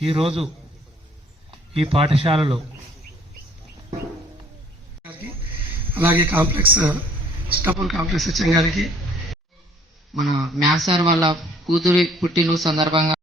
ఈరోజు ఈ పాఠశాలలో అలాగే కాంప్లెక్స్ స్టఫుల్ కాంప్లెక్స్ హెచ్ఎం గారికి మన మ్యాథ్స్ సార్ వాళ్ళ కూతురి పుట్టిన సందర్భంగా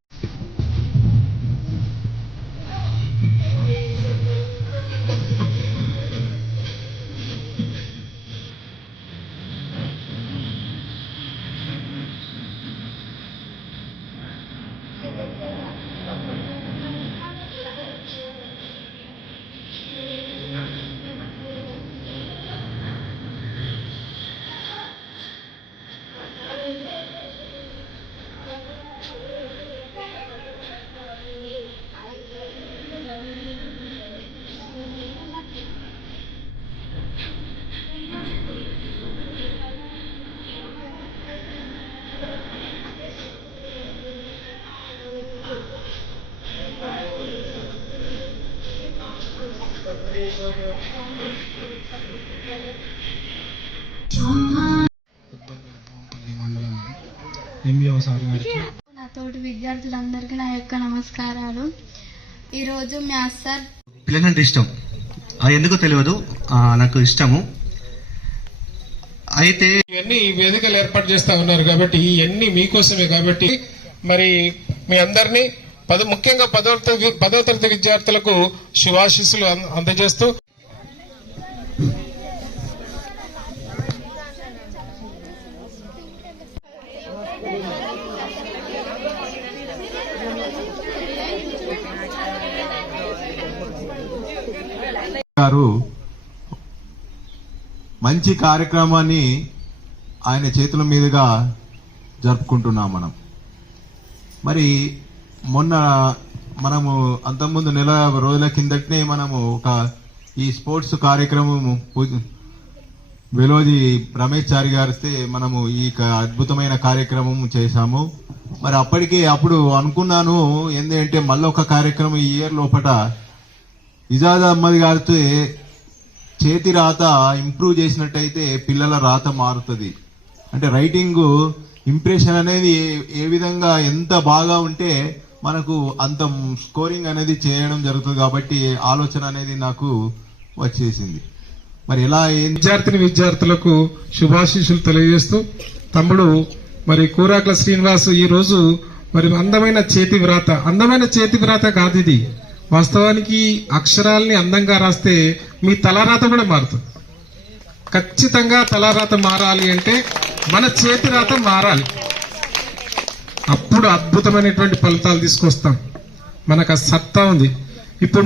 నా తోటి విద్యార్థులందరికీ నా యొక్క నమస్కారాలు. ఈరోజు మ్యాథ్స్ సార్ పిల్లలంటే ఇష్టం. అది ఎందుకో తెలియదు. నాకు ఇష్టము. అయితే ఇవన్నీ ఈ వేదికలు ఏర్పాటు చేస్తా ఉన్నారు కాబట్టి ఇవన్నీ మీకోసమే కాబట్టి మరి మీ అందరినీ పద ముఖ్యంగా పదో పదో తరగతి విద్యార్థులకు శుభాశీస్సులు అందజేస్తూ. గారు మంచి కార్యక్రమాన్ని ఆయన చేతుల మీదుగా జరుపుకుంటున్నాం మనం. మరి మొన్న మనము అంతకుముందు నెల రోజుల కిందటనే మనము ఒక ఈ స్పోర్ట్స్ కార్యక్రమం వెలోది రమేష్ చారి గారిస్తే మనము ఈ క- అద్భుతమైన కార్యక్రమం చేశాము. మరి అప్పటికే అప్పుడు అనుకున్నాను ఏంటంటే మళ్ళీ ఒక కార్యక్రమం ఈ ఇయర్ లోపట ఇజాద్ అహ్మద్ గారితో చేతి రాత ఇంప్రూవ్ చేసినట్టయితే పిల్లల రాత మారుతుంది. అంటే రైటింగ్ ఇంప్రెషన్ అనేది ఏ విధంగా ఎంత బాగా ఉంటే మనకు అంత స్కోరింగ్ అనేది చేయడం జరుగుతుంది కాబట్టి ఆలోచన అనేది నాకు వచ్చేసింది. మరి ఎలా విద్యార్థిని విద్యార్థులకు శుభాశీస్సులు తెలియజేస్తూ తమ్ముడు మరి కూరాకుల శ్రీనివాస్ ఈ రోజు మరి అందమైన చేతి వ్రాత అందమైన చేతి వ్రాత కాదు ఇది. వాస్తవానికి అక్షరాల్ని అందంగా రాస్తే మీ తలరాత కూడా మారుతుంది. ఖచ్చితంగా తలరాత మారాలి అంటే మన చేతి రాత మారాలి. అప్పుడు అద్భుతమైనటువంటి ఫలితాలు తీసుకొస్తాం. మనకు ఆ సత్తా ఉంది. ఇప్పుడు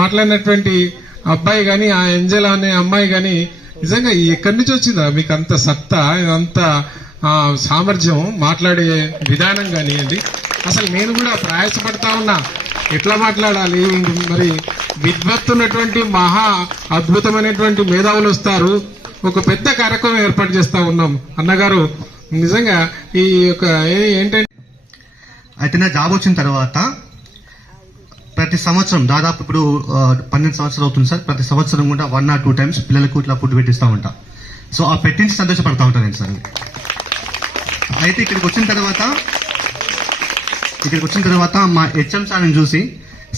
మాట్లాడినటువంటి అబ్బాయి కానీ ఆ ఎంజల్ అనే అమ్మాయి కానీ నిజంగా ఎక్కడి నుంచి వచ్చిందా? మీకు అంత సత్తా అంత సామర్థ్యం మాట్లాడే విధానం కానివ్వండి అసలు నేను కూడా ప్రయాసపడతా ఉన్నా. ఎట్లా మాట్లాడాలి? మరి విద్వత్తున్నటువంటి మహా అద్భుతమైనటువంటి మేధావులు వస్తారు. ఒక పెద్ద కార్యక్రమం ఏర్పాటు చేస్తా ఉన్నాం. అన్నగారు నిజంగా ఈ యొక్క ఏంటంటే అయితే నా జాబ్ వచ్చిన తర్వాత ప్రతి సంవత్సరం దాదాపు ఇప్పుడు పన్నెండు సంవత్సరాలు అవుతుంది సార్. ప్రతి సంవత్సరం కూడా వన్ ఆర్ టూ టైమ్స్ పిల్లలకు ఇట్లా ఫుడ్ పెట్టిస్తూ ఉంటా. సో ఆ పెట్టించి సంతోషపడతా ఉంటాను నేను సార్. అయితే ఇక్కడికి వచ్చిన తర్వాత ఇక్కడికి వచ్చిన తర్వాత మా హెచ్ఎం సార్ని చూసి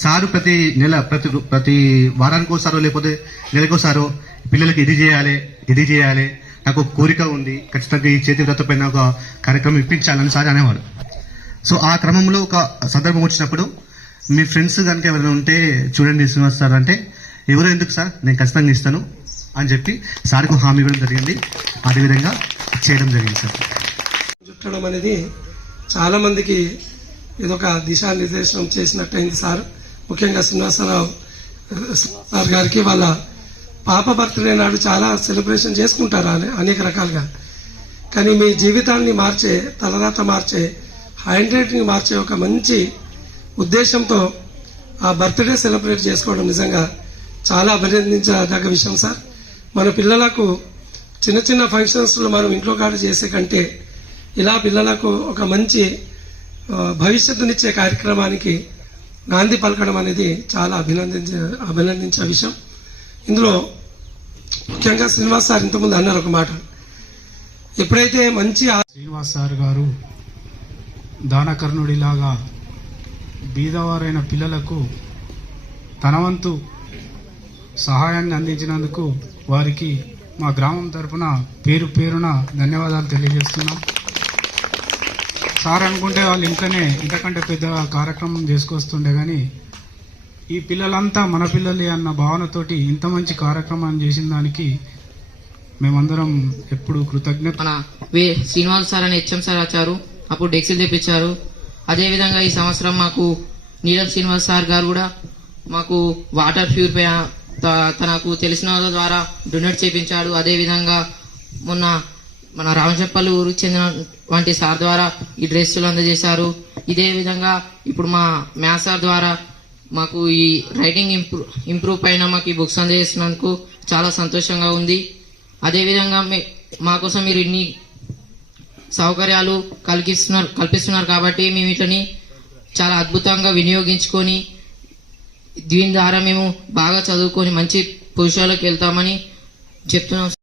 సారు ప్రతి నెల ప్రతి ప్రతి వారానికి ఒకసారో లేకపోతే నెలకోసారో పిల్లలకి ఇది చేయాలి ఇది చేయాలి నాకు ఒక కోరిక ఉంది ఖచ్చితంగా ఈ చేతి వ్రత పైన ఒక కార్యక్రమం ఇప్పించాలని సార్ అనేవాడు సో ఆ క్రమంలో ఒక సందర్భం వచ్చినప్పుడు మీ ఫ్రెండ్స్ కనుక ఎవరైనా ఉంటే చూడండి శ్రీనివాస్ సార్ అంటే ఎవరో ఎందుకు సార్? నేను ఖచ్చితంగా ఇస్తాను అని చెప్పి సార్కు హామీ ఇవ్వడం జరిగింది. అదేవిధంగా చేయడం జరిగింది సార్. చుట్టడం అనేది చాలా మందికి ఇదొక దిశానిర్దేశం చేసినట్టయింది సార్. ముఖ్యంగా శ్రీనివాసరావు సార్ గారికి వాళ్ళ పాప బర్త్డే నాడు చాలా సెలబ్రేషన్ చేసుకుంటారు అనేక రకాలుగా. కానీ మీ జీవితాన్ని మార్చే తలరాత మార్చే హ్యాండ్ రైటింగ్ మార్చే ఒక మంచి ఉద్దేశంతో ఆ బర్త్డే సెలబ్రేట్ చేసుకోవడం నిజంగా చాలా అభినందించదగ్గ విషయం సార్. మన పిల్లలకు చిన్న చిన్న ఫంక్షన్స్లో మనం ఇంట్లో కాడ చేసే కంటే ఇలా పిల్లలకు ఒక మంచి భవిష్యత్తునిచ్చే కార్యక్రమానికి గాంధీ పలకడం అనేది చాలా అభినందించే అభినందించే విషయం. ఇందులో ముఖ్యంగా శ్రీనివాస్ సార్ ఇంతకుముందు అన్నారు ఒక మాట. ఎప్పుడైతే మంచి శ్రీనివాస్ సార్ గారు దానకర్ణుడిలాగా బీదవారైన పిల్లలకు తనవంతు సహాయాన్ని అందించినందుకు వారికి మా గ్రామం తరఫున పేరు పేరున ధన్యవాదాలు తెలియజేస్తున్నాం. సార్ అనుకుంటే వాళ్ళు ఇంట్లోనే ఇంతకంటే పెద్ద కార్యక్రమం చేసుకొస్తుండే కానీ ఈ పిల్లలంతా మన పిల్లలే అన్న భావనతోటి ఇంత మంచి కార్యక్రమాన్ని చేసిన దానికి మేమందరం ఎప్పుడు కృతజ్ఞత వే శ్రీనివాస్ సార్ అని హెచ్ఎం సార్ ఆచారు. అప్పుడు డెక్సిల్ తెప్పించారు. అదేవిధంగా ఈ సంవత్సరం మాకు నీలం శ్రీనివాస్ సార్ గారు కూడా మాకు వాటర్ ప్యూరిఫై తనకు తెలిసిన వాళ్ళ ద్వారా డొనేట్ చేపించాడు. అదేవిధంగా మొన్న మన రామచప్పల్లి ఊరికి చెందిన వంటి సార్ ద్వారా ఈ డ్రెస్సులు అందజేశారు. ఇదే విధంగా ఇప్పుడు మా మ్యాథ్ సార్ ద్వారా మాకు ఈ రైటింగ్ ఇంప్రూవ్ ఇంప్రూవ్ పైన మాకు ఈ బుక్స్ అందజేసినందుకు చాలా సంతోషంగా ఉంది. అదేవిధంగా మీ మా కోసం మీరు ఇన్ని సౌకర్యాలు కల్పిస్తున్నారు కల్పిస్తున్నారు కాబట్టి మేము వీటిని చాలా అద్భుతంగా వినియోగించుకొని దీని ద్వారా మేము బాగా చదువుకొని మంచి పొజిషన్లోకి వెళ్తామని చెప్తున్నాం.